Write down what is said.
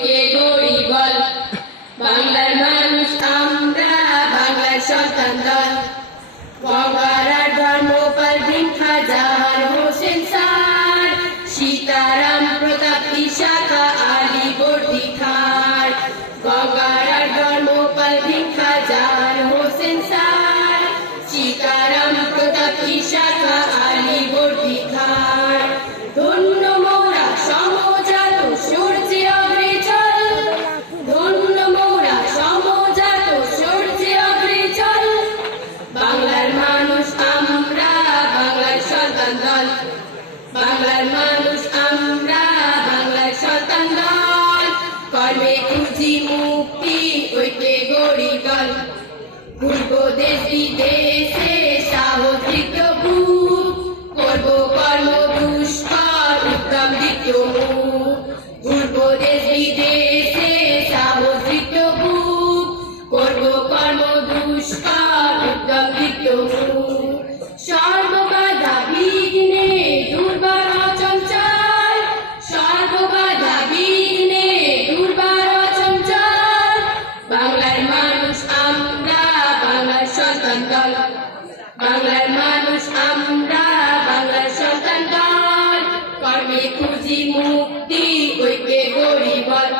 ঐক্যে গড়ি বল। বাংলার মানুষ আমরা, বাংলার সন্তান দল। গঙ্গারার ধর্মপাল ভিক্ষা জাহান হোসেন স্যার, সীতারাম প্রতাপ ইশাখা আলী বর্দি খার। গঙ্গারার ধর্মপাল ভিক্ষা জাহান হোসেন স্যার, সীতারাম প্রতাপ ইশাখা আলী বর্দি খার। ধন্য মোরা সমজাত সূর্যে অগ্রচল, ধন্য মোরা সমজাত সূর্যে অগ্রচল। বাংলার মানুষ আমরা, বাংলার সন্তান দল। বাংলার মানুষ আমরা, বাংলার সন্তান দল। কর্মে খুঁজি মুক্তি, ঐক্যে গড়ি বল। ঘুরব দেশ বিদেশে সাহস দীপ্ত বুক, করব কর্ম দুষ্কর উদ্যম দীপ্ত মুখ। ঘুরব দেশ বিদেশে সাহস দীপ্ত বুক, করব কর্ম দুষ্কর উদ্যম দীপ্ত মুখ। সর্ববাধা বিঘ্নে দুর্বার অচঞ্চল, সর্ববাধা বিঘ্নে দুর্বার অচঞ্চল। বাংলার মানুষ আমরা, বাংলার সন্তান দল। বাংলার মানুষ আমরা, বাংলার সন্তান দল। কর্মে খুঁজি মুক্তি, ঐক্যে গড়ি বল।